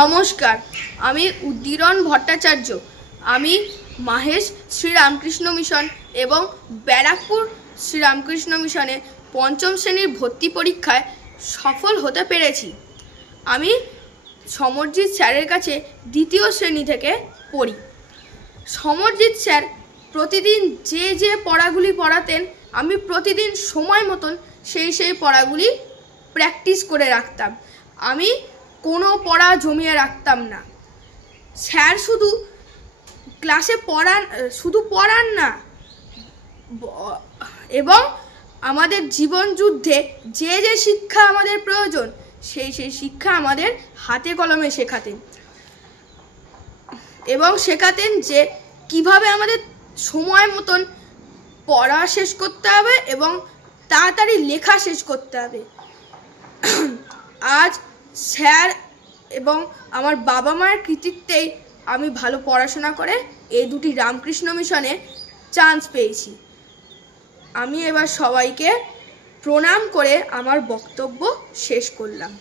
নমস্কার, আমি উদ্দীরণ ভট্টাচার্য। আমি মাহেশ শ্রীরামকৃষ্ণ মিশন এবং ব্যারাকপুর শ্রীরামকৃষ্ণ মিশনে পঞ্চম শ্রেণীর ভর্তি পরীক্ষায় সফল হতে পেরেছি। আমি সমরজিৎ স্যারের কাছে দ্বিতীয় শ্রেণী থেকে পড়ি। সমরজিৎ স্যার প্রতিদিন যে পড়াগুলি পড়াতেন, আমি প্রতিদিন সময় মতন সেই পড়াগুলি প্র্যাকটিস করে রাখতাম। আমি কোনো পড়া জমিয়ে রাখতাম না। স্যার শুধু ক্লাসে পড়ান না, এবং আমাদের জীবন যুদ্ধে যে শিক্ষা আমাদের প্রয়োজন সেই শিক্ষা আমাদের হাতে কলমে শেখাতেন, এবং শেখাতেন যে কিভাবে আমাদের সময় মতন পড়া শেষ করতে হবে এবং তাড়াতাড়ি লেখা শেষ করতে হবে। আজ স্যার এবং আমার বাবা মায়ের কৃতিত্বেই আমি ভালো পড়াশোনা করে এই দুটি রামকৃষ্ণ মিশনে চান্স পেয়েছি। আমি এবার সবাইকে প্রণাম করে আমার বক্তব্য শেষ করলাম।